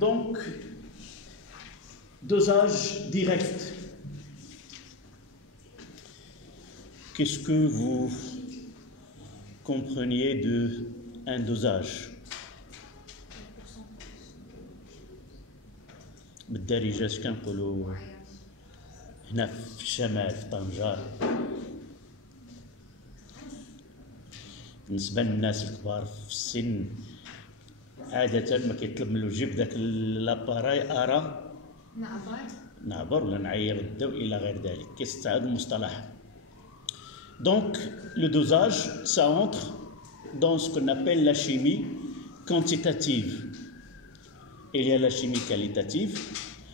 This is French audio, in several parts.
Donc, dosage direct. Qu'est-ce que vous compreniez de un dosage? بالدارجة اش كنقولوا هنا في الشمال في طنجة بالنسبة للناس الكبار في السن عادة ما كيطلب منو جيب داك لاباراي ارا نعبر ولا نعير الدو الى غير ذلك كيستعاد المصطلح. Donc le dosage ça entre dans ce qu'on appelle la chimie quantitative. Il y a la chimie qualitative,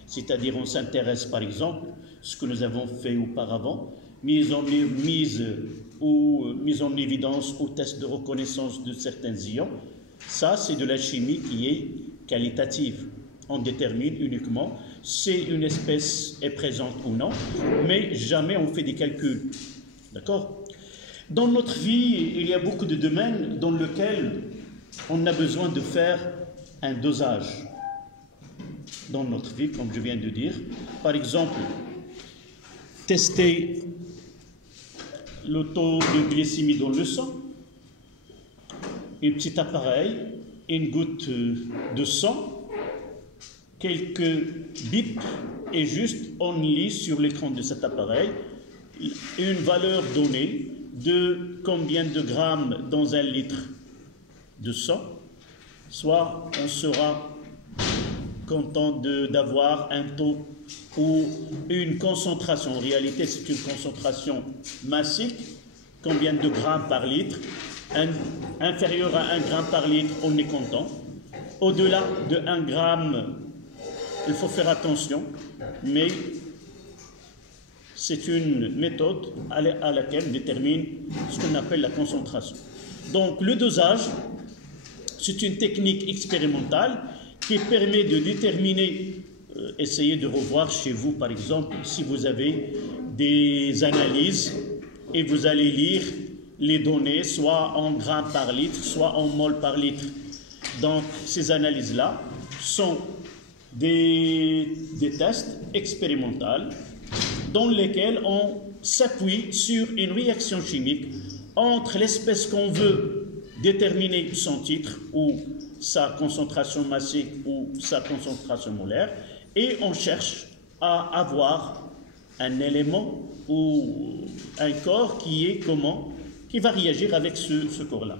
c'est-à-dire on s'intéresse par exemple à ce que nous avons fait auparavant, mise en évidence au test de reconnaissance de certains ions. Ça, c'est de la chimie qui est qualitative. On détermine uniquement si une espèce est présente ou non, mais jamais on fait des calculs. D'accord? Dans notre vie, il y a beaucoup de domaines dans lesquels on a besoin de faire un dosage. Dans notre vie, comme je viens de dire, par exemple, tester le taux de glycémie dans le sang, un petit appareil, une goutte de sang, quelques bips, et juste on lit sur l'écran de cet appareil une valeur donnée de combien de grammes dans un litre de sang, soit on sera content d'avoir un taux ou une concentration, en réalité c'est une concentration massique, combien de grammes par litre, inférieur à 1 gramme par litre, on est content. Au-delà de 1 gramme, il faut faire attention, mais c'est une méthode à laquelle on détermine ce qu'on appelle la concentration. Donc le dosage, c'est une technique expérimentale qui permet de déterminer, essayez de revoir chez vous par exemple, si vous avez des analyses et vous allez lire les données soit en grammes par litre, soit en mol par litre. Donc ces analyses-là sont des tests expérimentaux dans lesquels on s'appuie sur une réaction chimique entre l'espèce qu'on veut déterminer son titre ou sa concentration massique ou sa concentration molaire, et on cherche à avoir un élément ou un corps qui va réagir avec ce corps-là.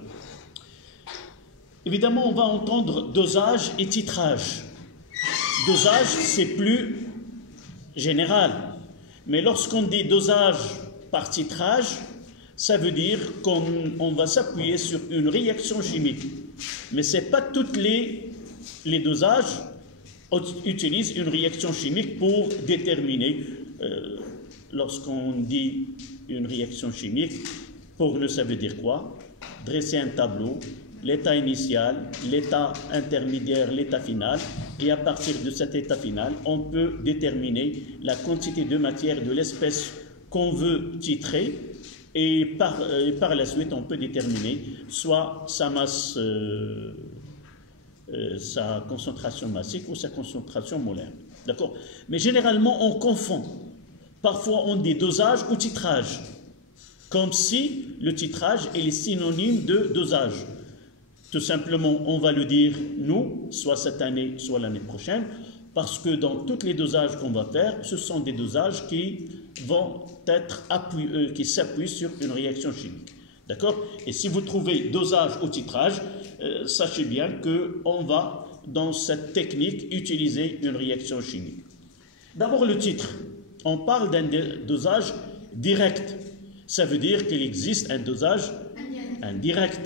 Évidemment, on va entendre dosage et titrage. Dosage, c'est plus général, mais lorsqu'on dit dosage par titrage, ça veut dire qu'on va s'appuyer sur une réaction chimique. Mais ce n'est pas tous les dosages utilisent une réaction chimique pour déterminer. Lorsqu'on dit une réaction chimique, pour nous, ça veut dire quoi? Dresser un tableau, l'état initial, l'état intermédiaire, l'état final, et à partir de cet état final, on peut déterminer la quantité de matière de l'espèce qu'on veut titrer, et par la suite, on peut déterminer soit sa masse, sa concentration massique ou sa concentration molaire. D'accord? Mais généralement, on confond. Parfois, on dit dosage ou titrage, comme si le titrage est synonyme de dosage. Tout simplement, on va le dire, nous, soit cette année, soit l'année prochaine, parce que dans tous les dosages qu'on va faire, ce sont des dosages qui vont être qui s'appuient sur une réaction chimique. D'accord? Et si vous trouvez dosage ou titrage, sachez bien qu'on va, dans cette technique, utiliser une réaction chimique. D'abord, le titre. On parle d'un dosage direct. Ça veut dire qu'il existe un dosage indirect.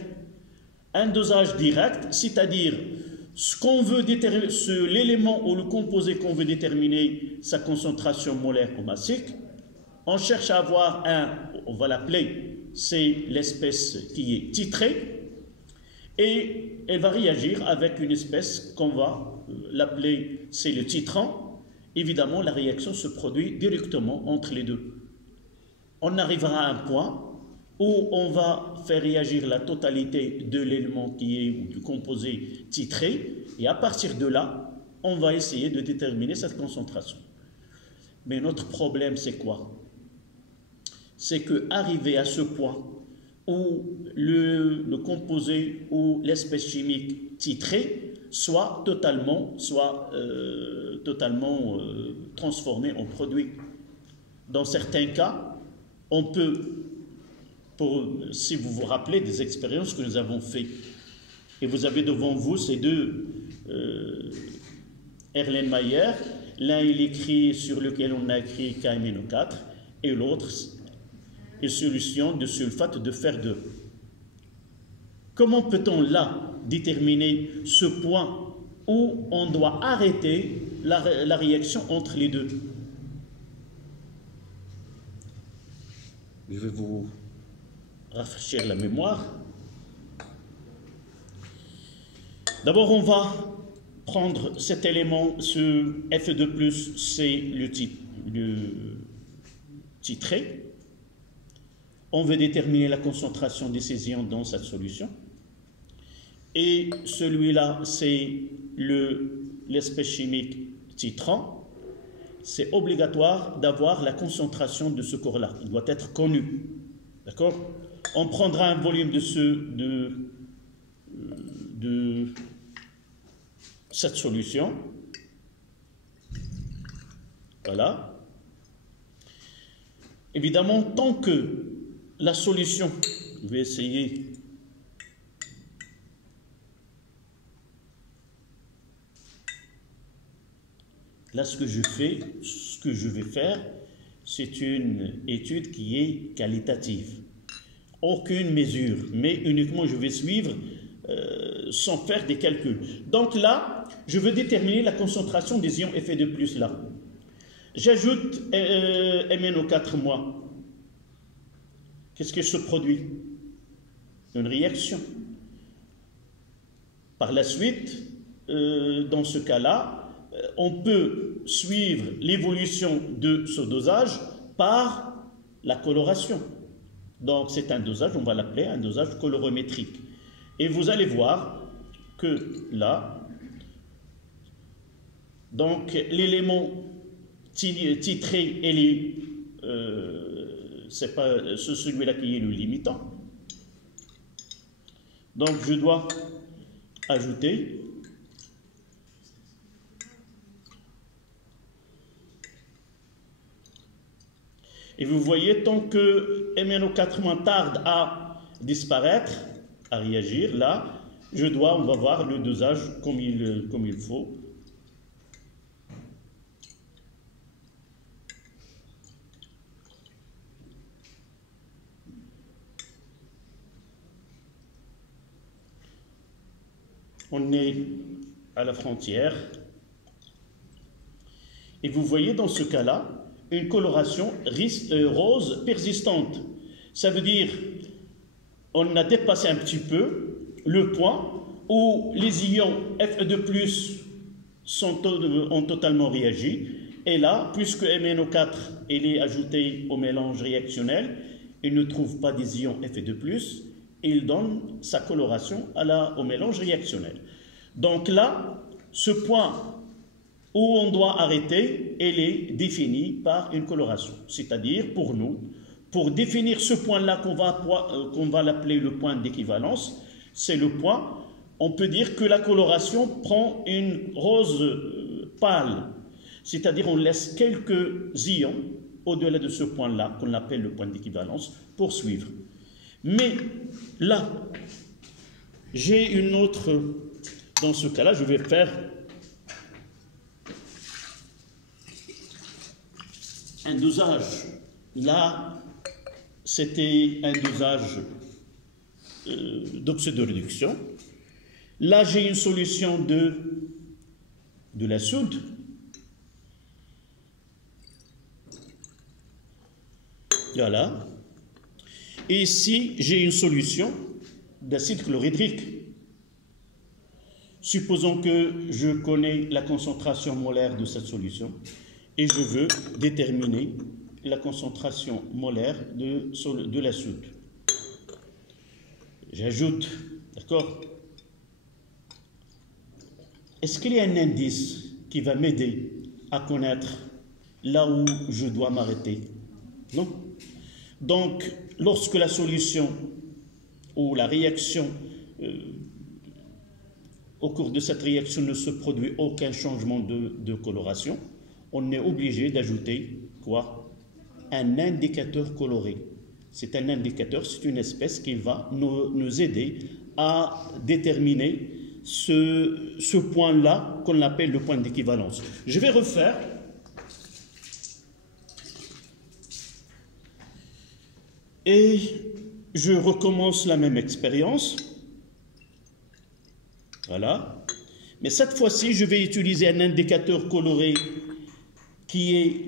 Un dosage direct, c'est-à-dire ce qu'on veut déterminer, l'élément ou le composé qu'on veut déterminer sa concentration molaire ou massique, on cherche à avoir on va l'appeler, c'est l'espèce qui est titrée, et elle va réagir avec une espèce qu'on va l'appeler, c'est le titrant. Évidemment, la réaction se produit directement entre les deux. On arrivera à un point où on va faire réagir la totalité de l'élément qui est ou du composé titré, et à partir de là, on va essayer de déterminer cette concentration. Mais notre problème, c'est quoi? C'est qu'arriver à ce point où le composé ou l'espèce chimique titrée soit totalement transformé en produit. Dans certains cas, on peut, si vous vous rappelez des expériences que nous avons faites, et vous avez devant vous ces deux Erlenmeyer, l'un il écrit sur lequel on a écrit KMNO4 et l'autre est solution de sulfate de fer 2. Comment peut-on là déterminer ce point où on doit arrêter la réaction entre les deux? Je vais vous rafraîchir la mémoire. D'abord, on va prendre cet élément, ce Fe2+, c'est le titré. On veut déterminer la concentration de ces ions dans cette solution. Et celui-là, c'est l'espèce chimique titrant. C'est obligatoire d'avoir la concentration de ce corps-là. Il doit être connu. D'accord? On prendra un volume de cette solution. Voilà. Évidemment, tant que la solution, je vais essayer là ce que je vais faire, c'est une étude qui est qualitative. Aucune mesure, mais uniquement je vais suivre sans faire des calculs. Donc là, je veux déterminer la concentration des ions Fe2+ là. J'ajoute MnO4-. Qu'est-ce que se produit? Une réaction. Par la suite, dans ce cas-là, on peut suivre l'évolution de ce dosage par la coloration. Donc c'est un dosage, on va l'appeler un dosage colorimétrique. Et vous allez voir que là, donc l'élément titré, c'est pas celui-là qui est le limitant. Donc je dois ajouter et vous voyez, tant que MnO4- tarde à disparaître, à réagir, là, on va voir le dosage comme il faut. On est à la frontière. Et vous voyez dans ce cas-là, une coloration rose persistante. Ça veut dire on a dépassé un petit peu le point où les ions Fe2+ ont totalement réagi. Et là, puisque MnO4 est ajouté au mélange réactionnel, il ne trouve pas des ions Fe2+, il donne sa coloration au mélange réactionnel. Donc là, ce point où on doit arrêter, elle est définie par une coloration. C'est-à-dire, pour nous, pour définir ce point-là qu'on va l'appeler le point d'équivalence, c'est le point, on peut dire que la coloration prend une rose pâle. C'est-à-dire, on laisse quelques ions au-delà de ce point-là, qu'on appelle le point d'équivalence, pour suivre. Mais là, j'ai une autre, dans ce cas-là, je vais faire un dosage. Là, c'était un dosage d'oxyde de réduction. Là, j'ai une solution de la soude. Voilà. Et ici, j'ai une solution d'acide chlorhydrique. Supposons que je connais la concentration molaire de cette solution et je veux déterminer la concentration molaire de la soude. J'ajoute, d'accord? Est-ce qu'il y a un indice qui va m'aider à connaître là où je dois m'arrêter. Non. Donc, lorsque la solution ou la réaction, au cours de cette réaction ne se produit aucun changement de coloration, on est obligé d'ajouter quoi? Un indicateur coloré. C'est un indicateur, c'est une espèce qui va nous aider à déterminer ce point-là qu'on appelle le point d'équivalence. Je vais refaire. Et je recommence la même expérience. Voilà. Mais cette fois-ci, je vais utiliser un indicateur coloré qui est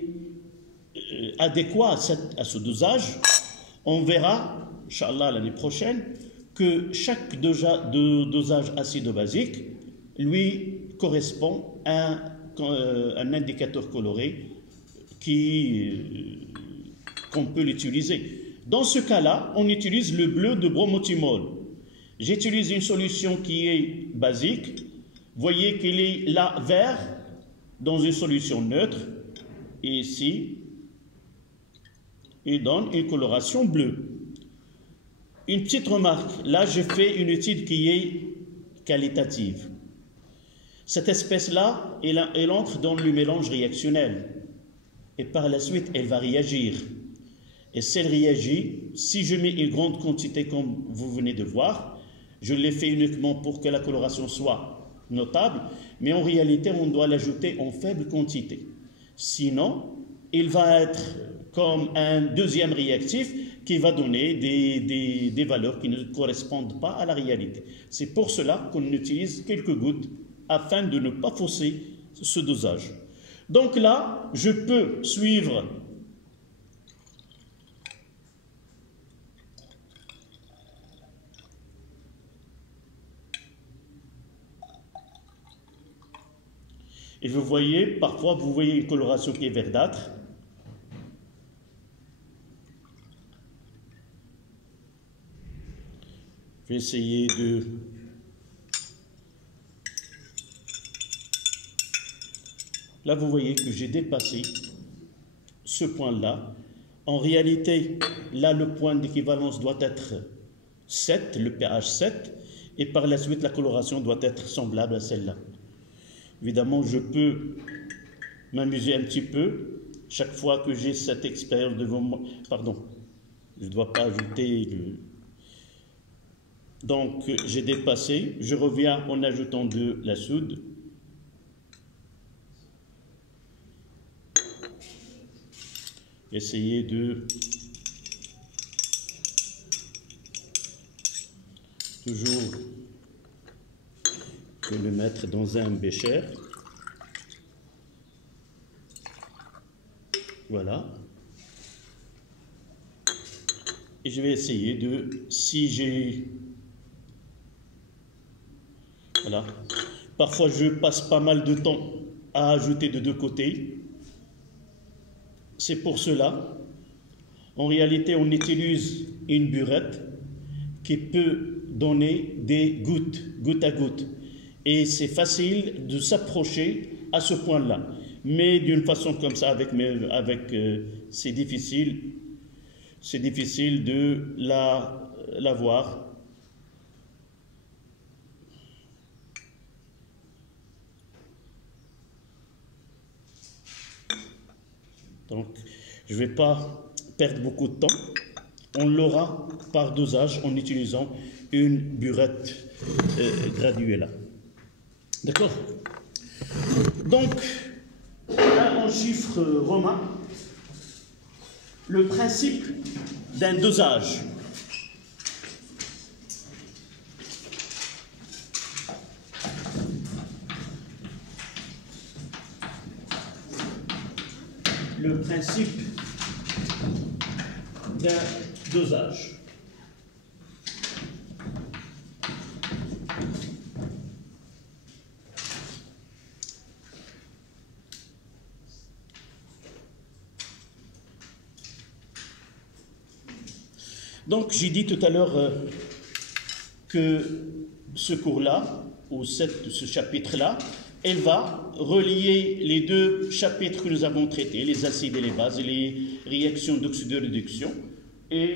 adéquat à ce dosage. On verra, Inch'Allah, l'année prochaine, que chaque dosage acido-basique lui correspond à un indicateur coloré qu'on peut l'utiliser. Dans ce cas-là, on utilise le bleu de bromothymol. J'utilise une solution qui est basique. Vous voyez qu'il est là vert dans une solution neutre. Et ici, il donne une coloration bleue. Une petite remarque. Là, je fais une étude qui est qualitative. Cette espèce-là, elle entre dans le mélange réactionnel. Et par la suite, elle va réagir. Et si elle réagit, si je mets une grande quantité comme vous venez de voir, je l'ai fait uniquement pour que la coloration soit notable, mais en réalité, on doit l'ajouter en faible quantité. Sinon, il va être comme un deuxième réactif qui va donner des valeurs qui ne correspondent pas à la réalité. C'est pour cela qu'on utilise quelques gouttes afin de ne pas fausser ce dosage. Donc là, je peux suivre et vous voyez, parfois, vous voyez une coloration qui est verdâtre. Je vais essayer de... Là, vous voyez que j'ai dépassé ce point-là. En réalité, là, le point d'équivalence doit être 7, le pH 7, et par la suite, la coloration doit être semblable à celle-là. Évidemment, je peux m'amuser un petit peu chaque fois que j'ai cette expérience devant moi. Pardon, je ne dois pas ajouter le... Donc, j'ai dépassé. Je reviens en ajoutant de la soude. Essayer de toujours le mettre dans un bécher. Voilà. Et je vais essayer de, si j'ai... Voilà. Parfois, je passe pas mal de temps à ajouter de deux côtés. C'est pour cela, en réalité, on utilise une burette qui peut donner des gouttes, goutte à goutte. Et c'est facile de s'approcher à ce point-là. Mais d'une façon comme ça, c'est difficile de la voir. Donc, je ne vais pas perdre beaucoup de temps. On l'aura par dosage en utilisant une burette graduée. D'accord? Donc, là, en chiffres romains, le principe d'un dosage. Le principe d'un dosage. Donc, j'ai dit tout à l'heure que ce cours-là, ou ce chapitre-là, elle va relier les deux chapitres que nous avons traités, les acides et les bases, et les réactions d'oxydoréduction. Et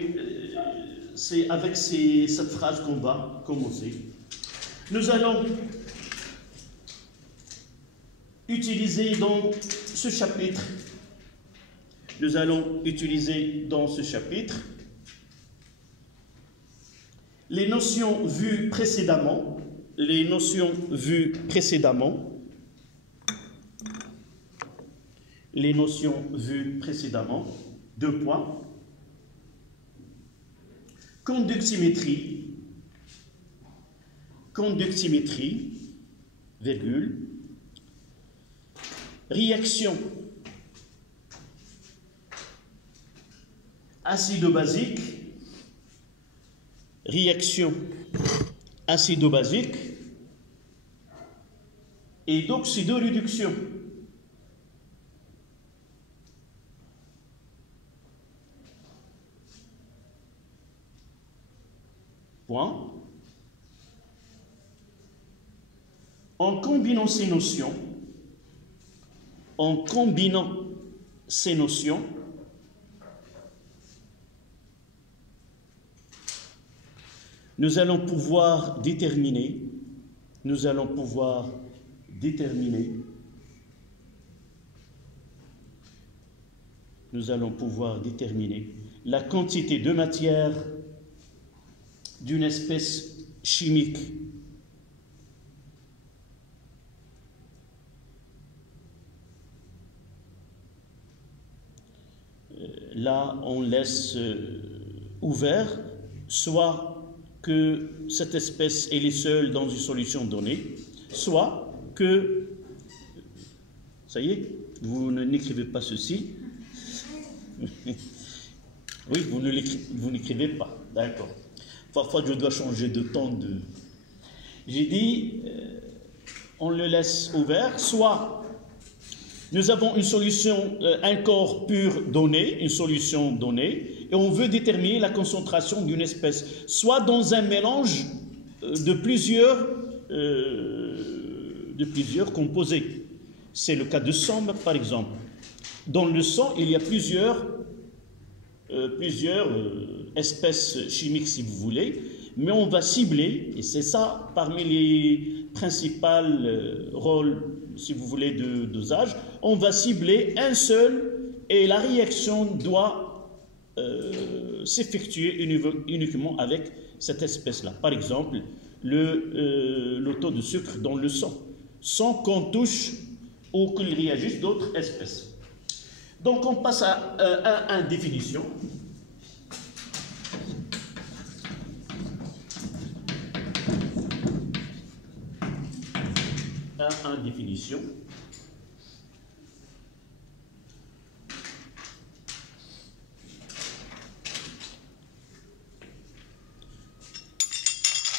c'est avec cette phrase qu'on va commencer. Nous allons utiliser dans ce chapitre, les notions vues précédemment, deux points. Conductimétrie, virgule, réaction acido-basique, et d'oxydoréduction. Point. En combinant ces notions, nous allons pouvoir déterminer la quantité de matière d'une espèce chimique. Là, on laisse ouvert, soit que cette espèce est seule dans une solution donnée, soit que, ça y est, vous n'écrivez pas ceci. Oui, vous n'écrivez pas, d'accord. Parfois, je dois changer de temps de... J'ai dit, on le laisse ouvert, soit nous avons une solution, un corps pur donné, une solution donnée, et on veut déterminer la concentration d'une espèce, soit dans un mélange de plusieurs composés. C'est le cas de sang, par exemple. Dans le sang, il y a plusieurs espèces chimiques, si vous voulez, mais on va cibler, et c'est ça parmi les principaux rôles, si vous voulez, de dosage, on va cibler un seul, et la réaction doit s'effectuer uniquement avec cette espèce-là. Par exemple, le taux de sucre dans le sang, sans qu'on touche ou qu'il réagisse d'autres espèces. Donc on passe à une définition. Définition.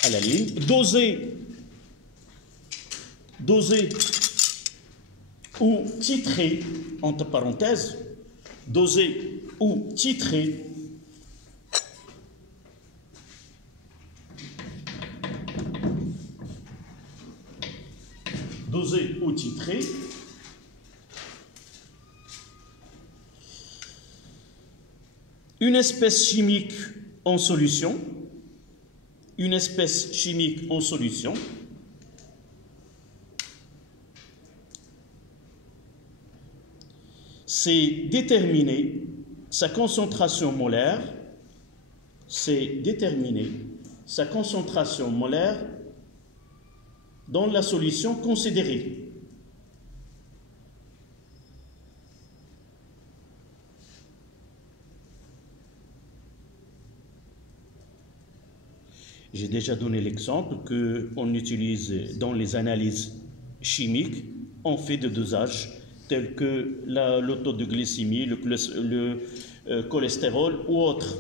À la ligne. Doser ou titrer, entre parenthèses, doser ou titrer une espèce chimique en solution, c'est déterminer sa concentration molaire, dans la solution considérée. J'ai déjà donné l'exemple qu'on utilise dans les analyses chimiques, on fait des dosages tels que le taux de glycémie, le cholestérol ou autre.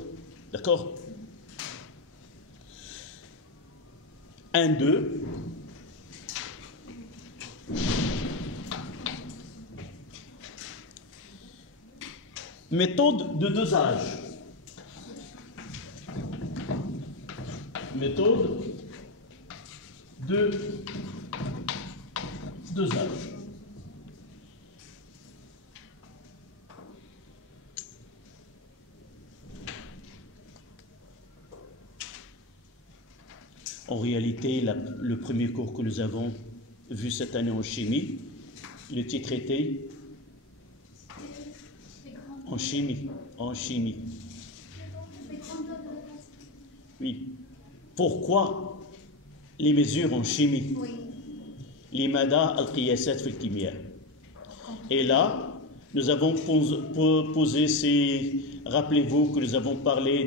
D'accord? 1, 2. Méthode de dosage. Dosage. En réalité, le premier cours que nous avons vu cette année en chimie, le titre était en chimie. En chimie. Oui. Pourquoi les mesures en chimie? L'imada al-qiyasat fil kimia. Et là, nous avons posé ces... Rappelez-vous que nous avons parlé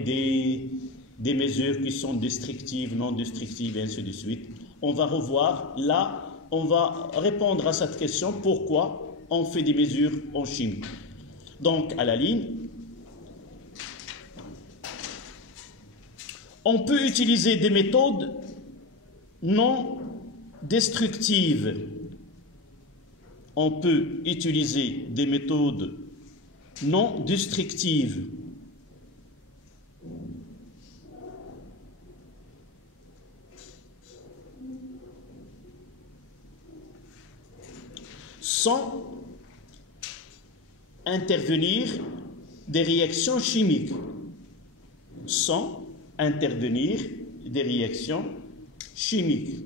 des mesures qui sont destructives, non destructives, et ainsi de suite. On va revoir. Là, on va répondre à cette question. Pourquoi on fait des mesures en chimie? Donc, à la ligne, on peut utiliser des méthodes non destructives. On peut utiliser des méthodes non destructives. Sans intervenir des réactions chimiques. Sans intervenir des réactions chimiques.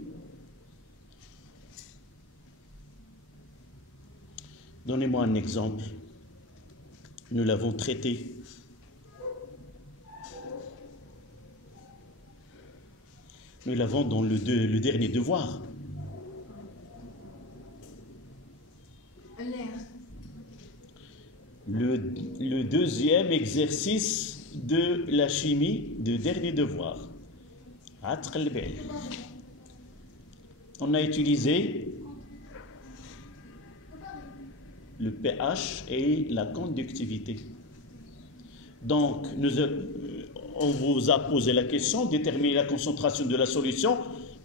Donnez-moi un exemple. Nous l'avons traité. Nous l'avons dans le dernier devoir. Le deuxième exercice de la chimie de dernier devoir. On a utilisé le pH et la conductivité. Donc, on vous a posé la question, déterminer la concentration de la solution.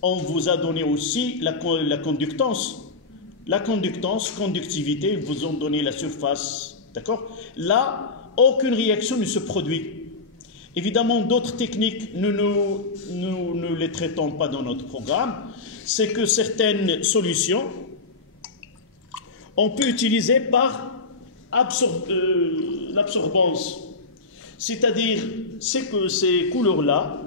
On vous a donné aussi la conductance. La conductance, conductivité, ils vous ont donné la surface. D'accord? Là, aucune réaction ne se produit. Évidemment, d'autres techniques, nous ne les traitons pas dans notre programme. C'est que certaines solutions, on peut utiliser par l'absorbance. C'est-à-dire, c'est que ces couleurs-là,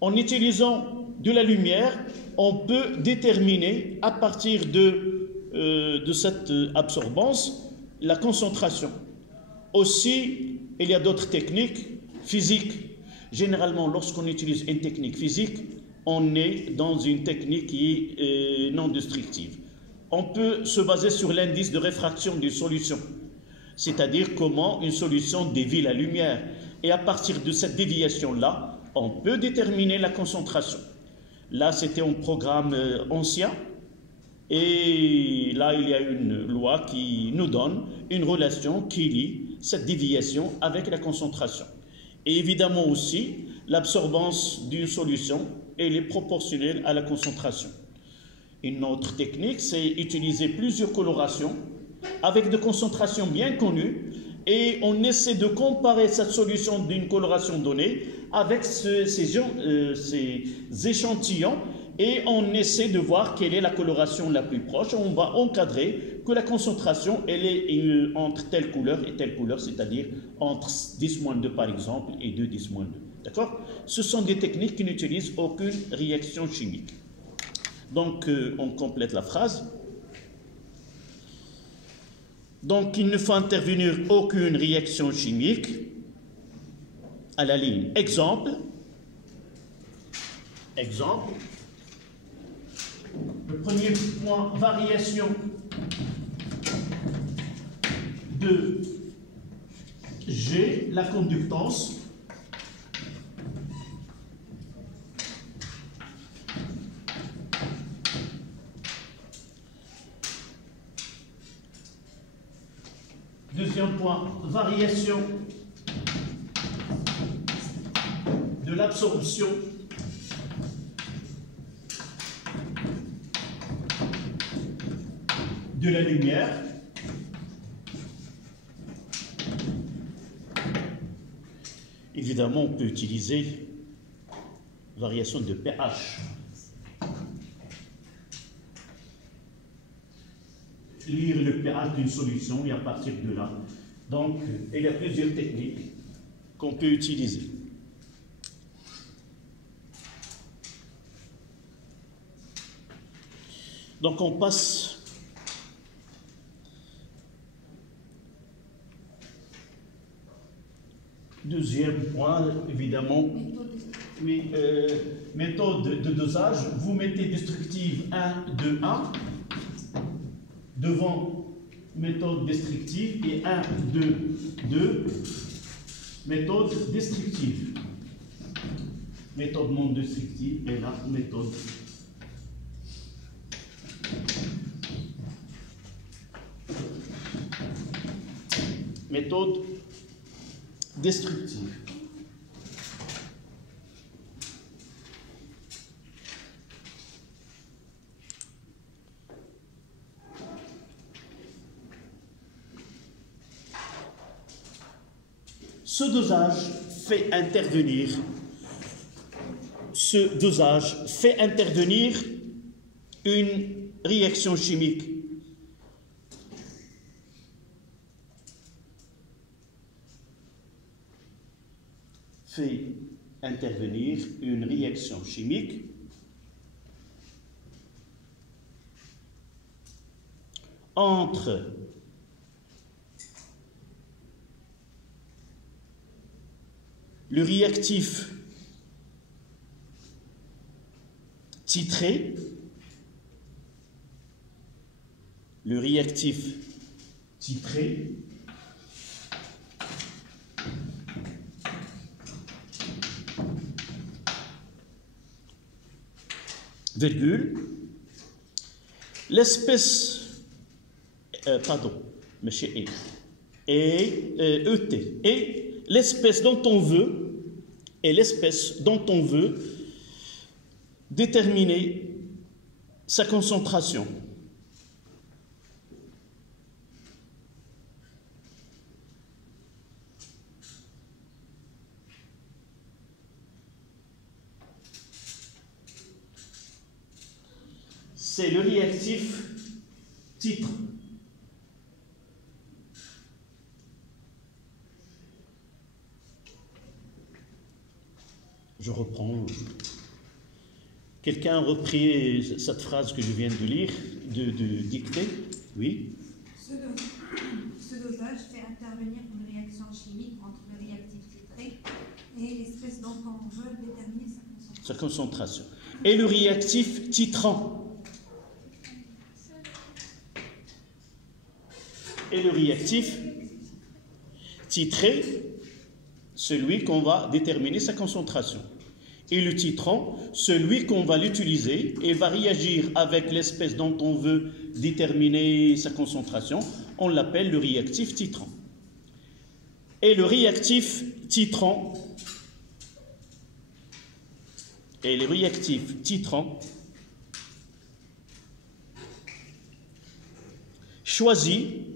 en utilisant de la lumière, on peut déterminer à partir de cette absorbance la concentration. Aussi, il y a d'autres techniques physiques. Généralement, lorsqu'on utilise une technique physique, on est dans une technique qui est non destructive. On peut se baser sur l'indice de réfraction d'une solution, c'est-à-dire comment une solution dévie la lumière. Et à partir de cette déviation-là, on peut déterminer la concentration. Là, c'était un programme ancien. Et là, il y a une loi qui nous donne une relation qui lie cette déviation avec la concentration. Et évidemment aussi, l'absorbance d'une solution, elle est proportionnelle à la concentration. Une autre technique, c'est utiliser plusieurs colorations avec des concentrations bien connues et on essaie de comparer cette solution d'une coloration donnée avec ces échantillons et on essaie de voir quelle est la coloration la plus proche. On va encadrer que la concentration, elle est entre telle couleur et telle couleur, c'est-à-dire entre 10-2 par exemple et 2-10-2. D'accord? Ce sont des techniques qui n'utilisent aucune réaction chimique. Donc, on complète la phrase. Donc, il ne faut intervenir aucune réaction chimique à la ligne. Exemple. Exemple. Le premier point, variation de G, la conductance. Deuxième point, variation de l'absorption de la lumière. Évidemment, on peut utiliser variation de pH. lire le pH d'une solution et à partir de là. Donc, il y a plusieurs techniques qu'on peut utiliser. Donc, on passe deuxième point, évidemment. Oui, méthode de dosage. Vous mettez destructive 1, 2, 1 devant méthode destructive et 1, 2, 2 méthode destructive. Méthode non destructive et la méthode destructive. Ce dosage fait intervenir une réaction chimique. Fait intervenir une réaction chimique entre le réactif titré, virgule, l'espèce, et l'espèce dont on veut, déterminer sa concentration. C'est le réactif titre. Je reprends. Quelqu'un a repris cette phrase que je viens de lire, de dicter. Oui. Ce dosage fait intervenir une réaction chimique entre le réactif titré et l'espèce dont on veut déterminer sa concentration. Et le réactif titrant. Et le réactif titré, celui qu'on va déterminer sa concentration. Et le titrant, celui qu'on va l'utiliser et va réagir avec l'espèce dont on veut déterminer sa concentration, on l'appelle le réactif titrant. Et le réactif titrant, choisit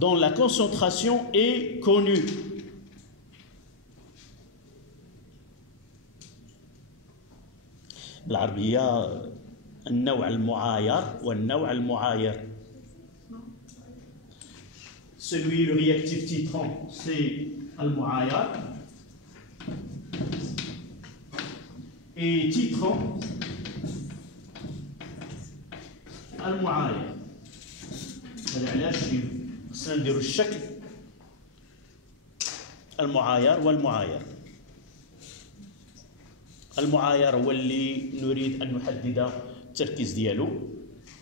dont la concentration est connue. بالعربية النوع المعاير والنوع المعاير. Le réactif titrant, c'est المعاير. Et titrant, المعاير. هذا علاش خصنا نديرو الشكل المعاير والمعاير. المعاير هو اللي نريد أن نحدد التركيز ديالو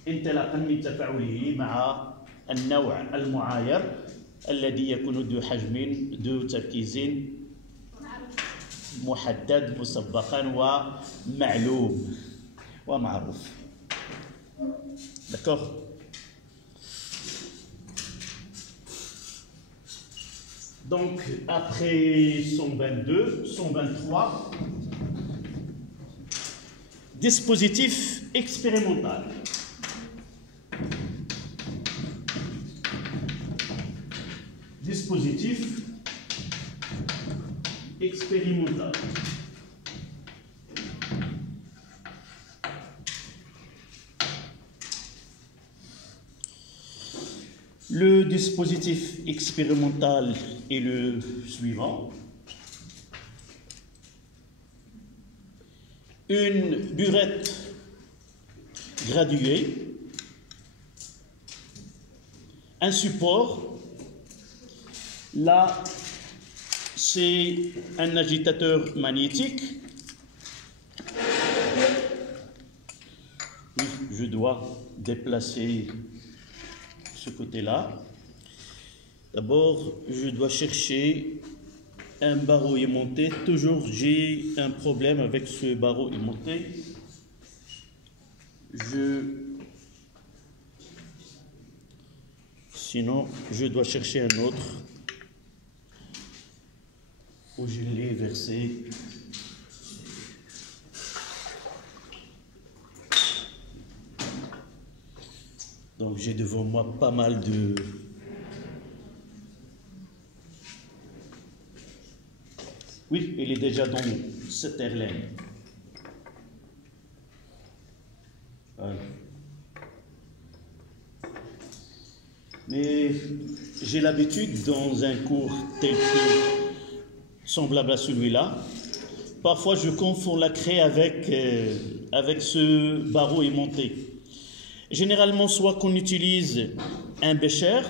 انطلاقا من تفاعله مع النوع المعاير الذي يكون ذو حجم ذو تركيز محدد مسبقا ومعلوم ومعروف. D'accord? Donc, après 122, 123, dispositif expérimental. Dispositif expérimental. Le dispositif expérimental est le suivant. Une burette graduée, un support, là c'est un agitateur magnétique. Oui, je dois déplacer ce côté-là. D'abord, je dois chercher un barreau aimanté. Toujours, j'ai un problème avec ce barreau aimanté. Sinon, je dois chercher un autre où je l'ai versé. Donc j'ai devant moi pas mal de... Oui, il est déjà dans cette airline. Voilà. Mais j'ai l'habitude dans un cours tel que semblable à celui-là, parfois je confonds la craie avec ce barreau aimanté. Généralement, soit qu'on utilise un bécher,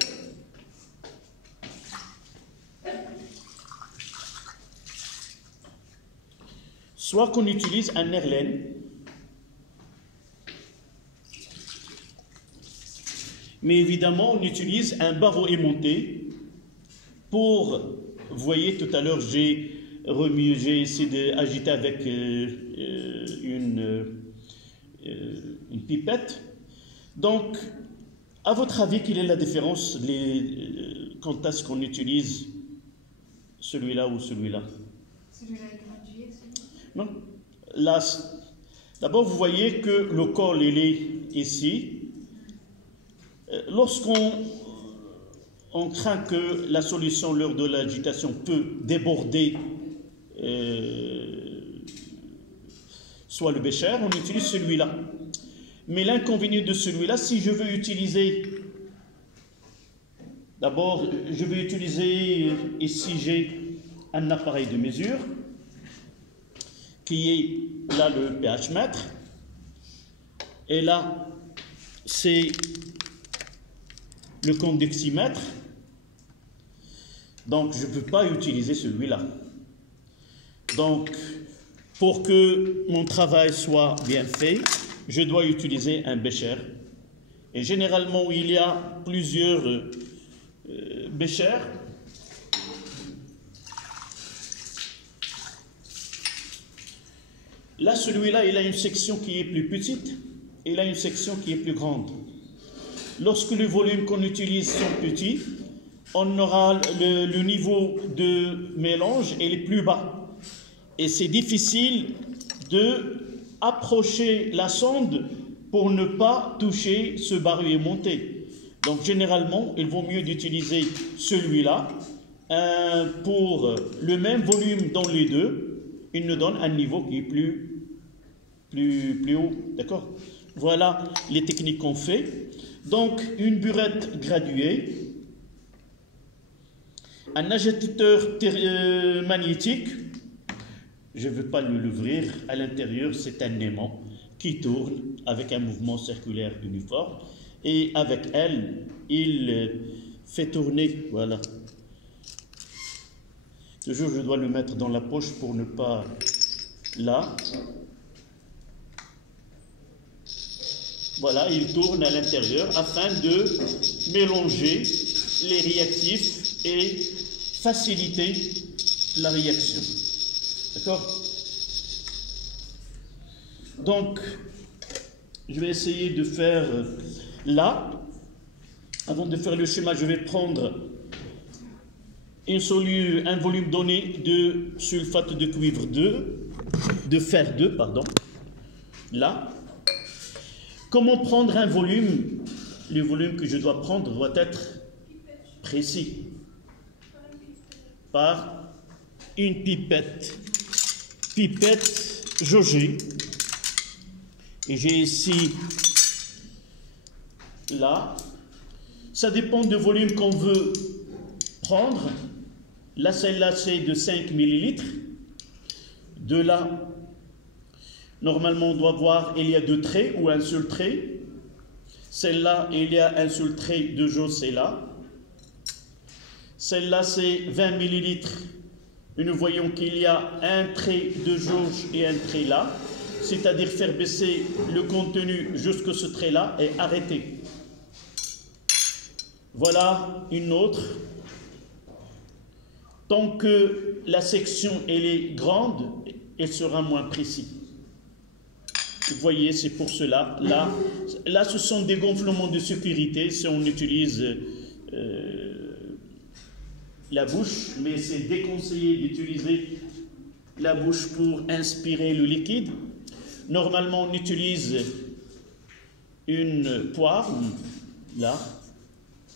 soit qu'on utilise un airline. Mais évidemment, on utilise un barreau aimanté pour, vous voyez, tout à l'heure, j'ai essayé d'agiter avec une pipette. Donc, à votre avis, quelle est la différence quand est-ce qu'on utilise celui-là ou celui-là? Celui-là est gradué, celui-là? Non. Là, d'abord, vous voyez que le col, il est ici. Lorsqu'on craint que la solution lors de l'agitation peut déborder soit le bécher, on utilise celui-là. Mais l'inconvénient de celui-là, si je veux utiliser, d'abord, je vais utiliser, ici j'ai un appareil de mesure, qui est là le pH mètre, et là, c'est le conduximètre, donc je ne peux pas utiliser celui-là. Donc, pour que mon travail soit bien fait, je dois utiliser un bécher. Et généralement, il y a plusieurs béchers. Là, celui-là, il a une section qui est plus petite, et il a une section qui est plus grande. Lorsque le volume qu'on utilise sont petits, on aura le niveau de mélange et est plus bas. Et c'est difficile de approcher la sonde pour ne pas toucher ce barreau aimanté. Donc généralement, il vaut mieux d'utiliser celui-là pour le même volume dans les deux. Il nous donne un niveau qui est plus haut. D'accord? Voilà les techniques qu'on fait. Donc une burette graduée, un agitateur magnétique. Je ne veux pas l'ouvrir. À l'intérieur, c'est un aimant qui tourne avec un mouvement circulaire uniforme. Et avec elle, il fait tourner. Voilà. Toujours, je dois le mettre dans la poche pour ne pas... Là. Voilà, il tourne à l'intérieur afin de mélanger les réactifs et faciliter la réaction. D'accord? Donc, je vais essayer de faire là. Avant de faire le schéma, je vais prendre un volume donné de sulfate de cuivre 2, de fer 2, pardon. Là. Comment prendre un volume? Le volume que je dois prendre doit être précis. Par une pipette. Pipette jaugée. Et j'ai ici, là, Ça dépend du volume qu'on veut prendre. Là, celle-là, c'est de 5 ml. De là, normalement, on doit voir, il y a 2 traits ou un seul trait. Celle-là, il y a un seul trait de jauge, c'est là. Celle-là, c'est 20 ml. Et nous voyons qu'il y a un trait de jauge et un trait là. C'est-à-dire faire baisser le contenu jusqu'à ce trait-là et arrêter. Voilà une autre. Tant que la section elle est grande, elle sera moins précise. Vous voyez, c'est pour cela. Là, ce sont des gonflements de sécurité si on utilise la bouche, mais c'est déconseillé d'utiliser la bouche pour inspirer le liquide. Normalement, on utilise une poire, là,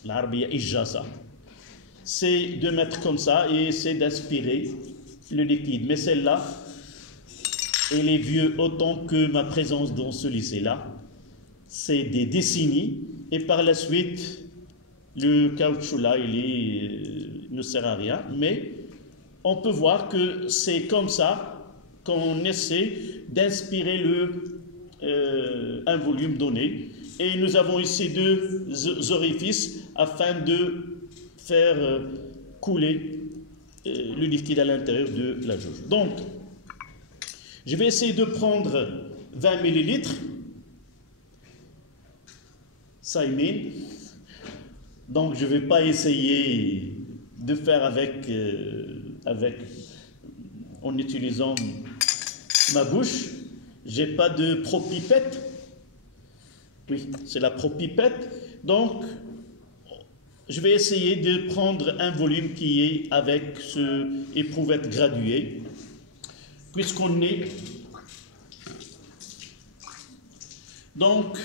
l'arbia ijasa. C'est de mettre comme ça et c'est d'aspirer le liquide. Mais celle-là, elle est vieux autant que ma présence dans ce lycée-là. C'est des décennies. Et par la suite, le caoutchouc-là, ne sert à rien. Mais on peut voir que c'est comme ça qu'on essaie d'inspirer un volume donné. Et nous avons ici 2 orifices afin de faire couler le liquide à l'intérieur de la jauge. Donc, je vais essayer de prendre 20 ml. Saïmin. Donc, je ne vais pas essayer de faire en utilisant ma bouche. Je n'ai pas de propipette. Oui, c'est la propipette. Donc, je vais essayer de prendre un volume qui est avec ce éprouvette graduée, puisqu'on est. Donc,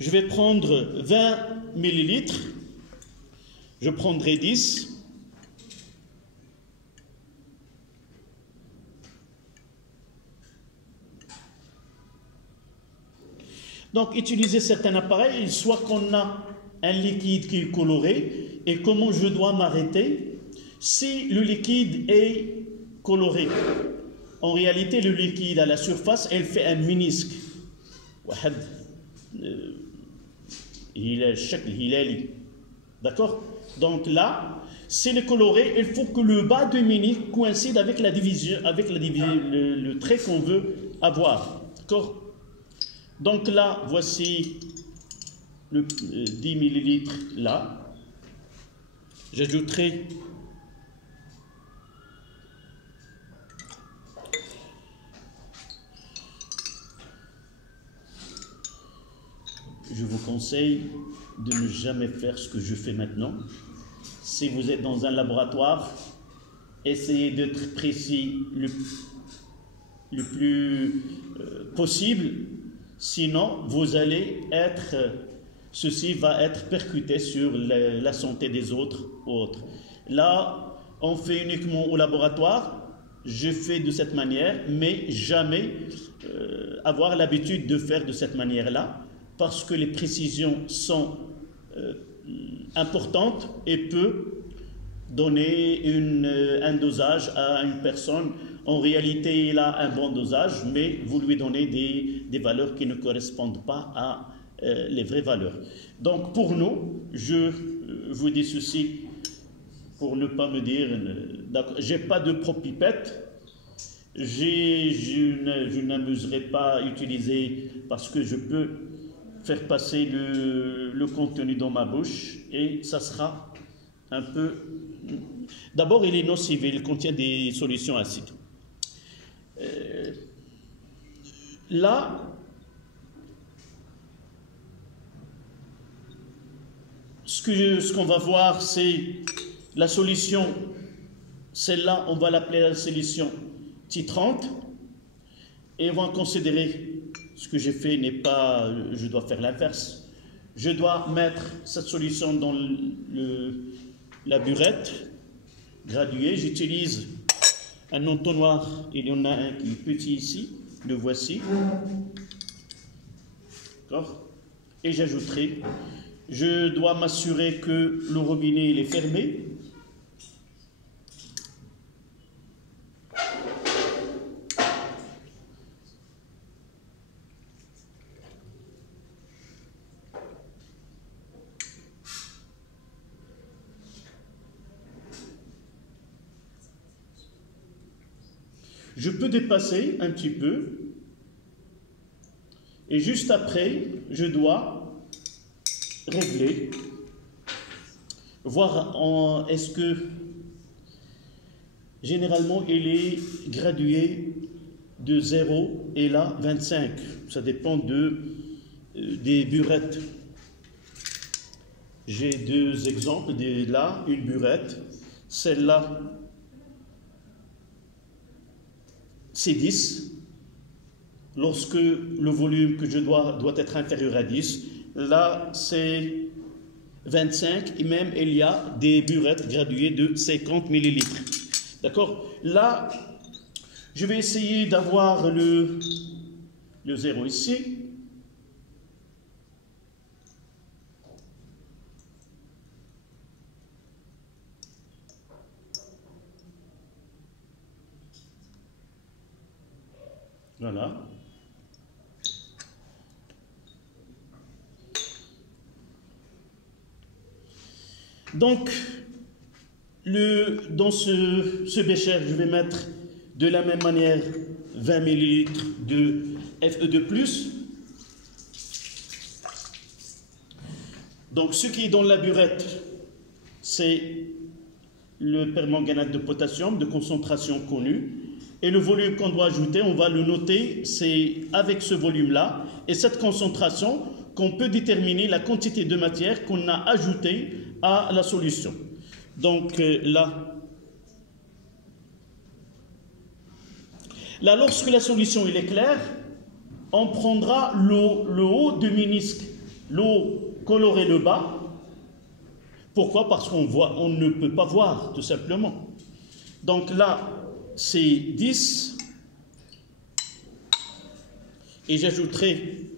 je vais prendre 20 ml. Je prendrai 10. Donc, utiliser certains appareils, soit qu'on a un liquide qui est coloré, et comment je dois m'arrêter si le liquide est coloré. En réalité, le liquide à la surface, elle fait un ménisque. D'accord? Donc là, s'il est coloré, il faut que le bas du ménisque coïncide avec le trait qu'on veut avoir. D'accord? Donc là, voici le 10 ml là. J'ajouterai je vous conseille de ne jamais faire ce que je fais maintenant. Si vous êtes dans un laboratoire, essayez d'être précis le plus possible. Sinon, vous allez ceci va être percuté sur la santé des autres. Là, on fait uniquement au laboratoire. Je fais de cette manière, mais jamais avoir l'habitude de faire de cette manière-là, parce que les précisions sont importantes et peut donner un dosage à une personne. En réalité, il a un bon dosage, mais vous lui donnez des valeurs qui ne correspondent pas à les vraies valeurs. Donc, pour nous, je vous dis ceci pour ne pas me dire, j'ai pas de propipette, je n'amuserai pas à utiliser parce que je peux faire passer le contenu dans ma bouche et ça sera un peu. D'abord, il est nocif, il contient des solutions acides. Là, ce qu'on va voir, c'est la solution. Celle-là, on va l'appeler la solution titrante. Et on va considérer ce que j'ai fait n'est pas. Je dois faire l'inverse. Je dois mettre cette solution dans la burette graduée. J'utilise un entonnoir. Il y en a un qui est petit ici. Le voici. D'accord. Et j'ajouterai Je dois m'assurer que le robinet il est fermé. Je peux dépasser un petit peu et juste après, je dois régler, voir est-ce que généralement il est gradué de 0 et là 25. Ça dépend des burettes. J'ai deux exemples, là une burette, celle-là c'est 10. Lorsque le volume que je dois être inférieur à 10, là c'est 25 et même il y a des burettes graduées de 50 millilitres. D'accord? Là, je vais essayer d'avoir le 0 ici. Voilà. Donc, dans ce bécher, je vais mettre de la même manière 20 ml de Fe2+. Donc, ce qui est dans la burette, c'est le permanganate de potassium de concentration connue. Et le volume qu'on doit ajouter, on va le noter, c'est avec ce volume-là et cette concentration qu'on peut déterminer la quantité de matière qu'on a ajoutée à la solution. Donc là, lorsque la solution est claire, on prendra le haut de ménisque, l'eau colorée le bas. Pourquoi? Parce on ne peut pas voir, tout simplement. Donc là, c'est 10 et j'ajouterai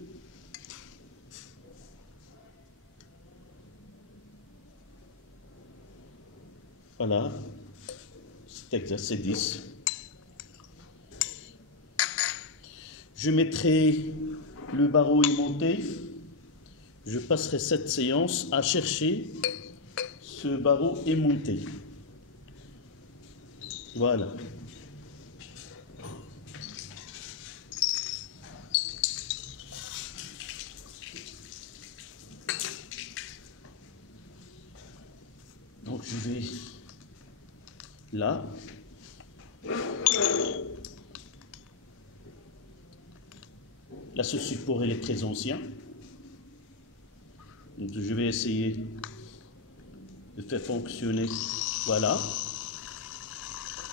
voilà, c'est exact, c'est 10. Je mettrai le barreau aimanté. Je passerai cette séance à chercher ce barreau aimanté. Voilà. Donc je vais là. Là, ce support il est très ancien. Donc je vais essayer de faire fonctionner. Voilà.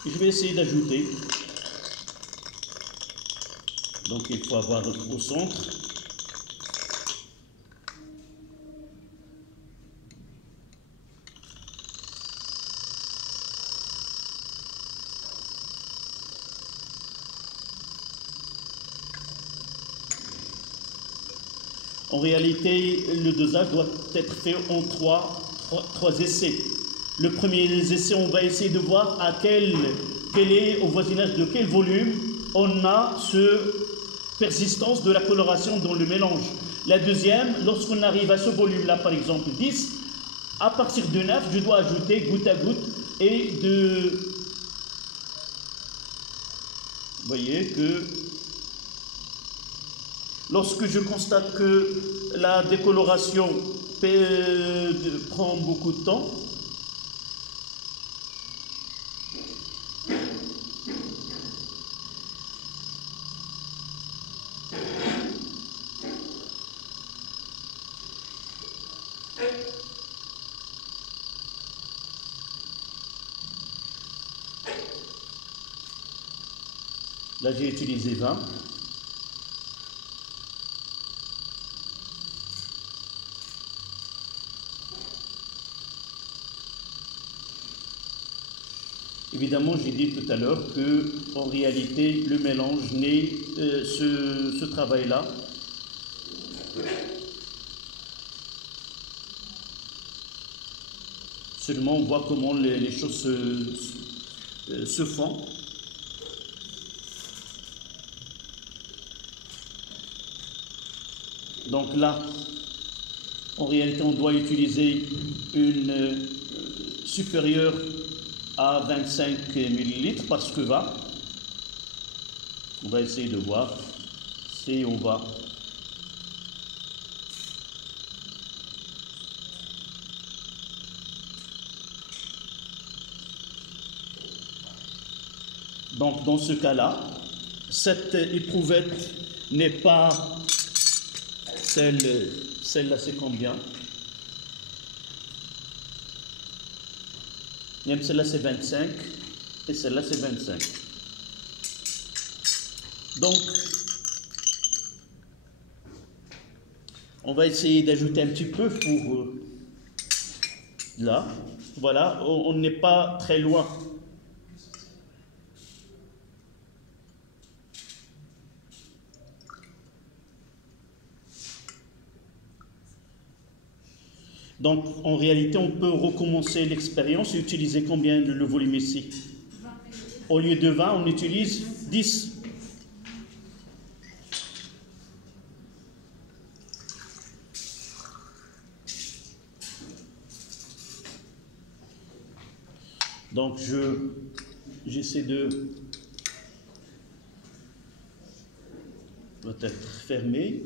Et je vais essayer d'ajouter. Donc il faut avoir au centre. En réalité, le dosage doit être fait en trois essais. Le premier essai, on va essayer de voir à quel est au voisinage de quel volume on a ce persistance de la coloration dans le mélange. La deuxième, lorsqu'on arrive à ce volume-là, par exemple 10, à partir de 9, je dois ajouter goutte à goutte et de... Vous voyez que lorsque je constate que la décoloration prend beaucoup de temps, là j'ai utilisé 20. Évidemment, j'ai dit tout à l'heure que, en réalité, le mélange n'est ce travail-là Seulement, on voit comment les choses se font. Donc là, en réalité, on doit utiliser une supérieure à 25 millilitres parce que on va essayer de voir si on va. Donc dans ce cas-là, cette éprouvette n'est pas celle-là, c'est combien? Même celle-là c'est 25 et celle-là c'est 25. Donc, on va essayer d'ajouter un petit peu pour là. Voilà, on n'est pas très loin. Donc, en réalité, on peut recommencer l'expérience et utiliser combien le volume ici? Au lieu de 20, on utilise 10. Donc, j'essaie de peut-être fermer.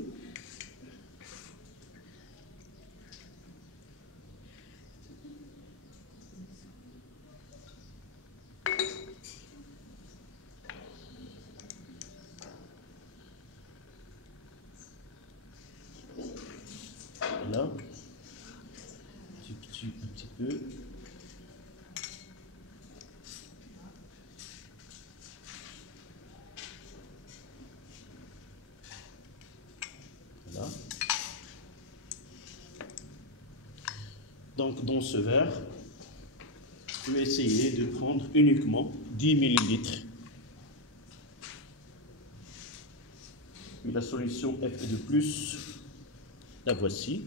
Voilà, un petit peu. Voilà. Donc dans ce verre, je vais essayer de prendre uniquement 10 millilitres. Et la solution F de plus, la voici.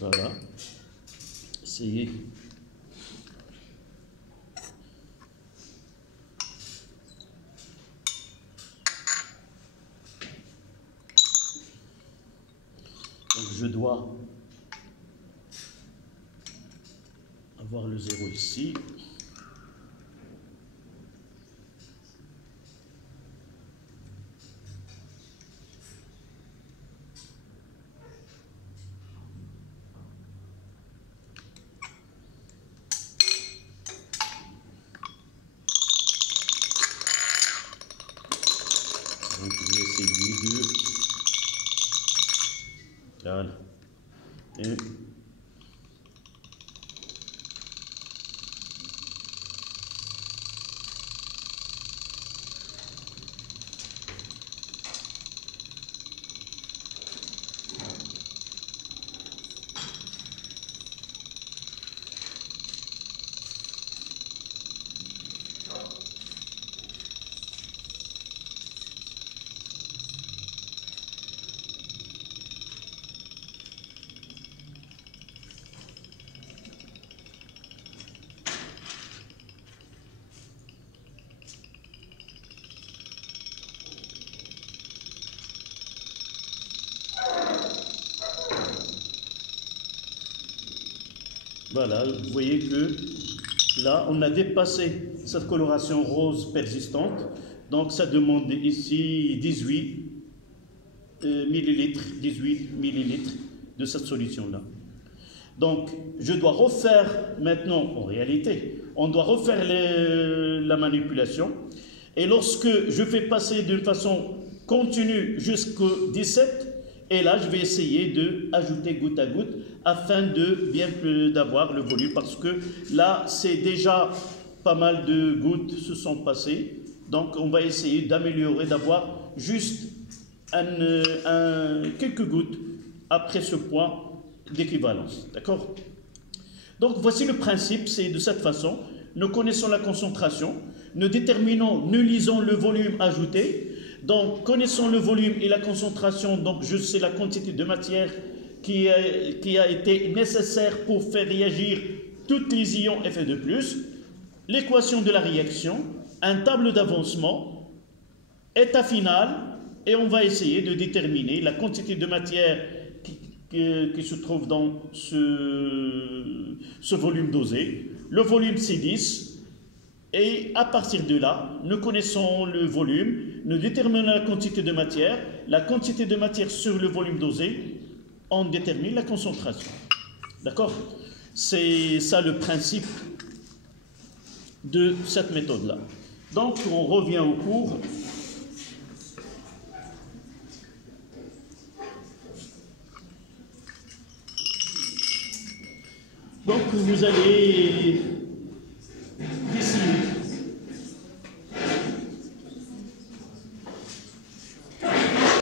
Voilà. Essayez. Donc je dois avoir le 0 ici. Donc je vais essayer de... Voilà. Et voilà, vous voyez que là, on a dépassé cette coloration rose persistante. Donc, ça demande ici 18 millilitres de cette solution-là. Donc, je dois refaire maintenant, en réalité, on doit refaire la manipulation. Et lorsque je fais passer d'une façon continue jusqu'au 17, et là, je vais essayer d'ajouter goutte à goutte afin de bien d'avoir le volume, parce que là, c'est déjà pas mal de gouttes se sont passées. Donc, on va essayer d'améliorer, d'avoir juste quelques gouttes après ce point d'équivalence. D'accord? Donc, voici le principe, c'est de cette façon. Nous connaissons la concentration. nous lisons le volume ajouté. Donc, connaissant le volume et la concentration, donc je sais la quantité de matière qui a été nécessaire pour faire réagir tous les ions Fe2+, l'équation de la réaction, un tableau d'avancement, état final, et on va essayer de déterminer la quantité de matière qui se trouve dans ce volume dosé. Le volume c'est 10. Et à partir de là, nous connaissons le volume, nous déterminons la quantité de matière sur le volume dosé, on détermine la concentration. D'accord? C'est ça le principe de cette méthode-là. Donc, on revient au cours. Donc, vous allez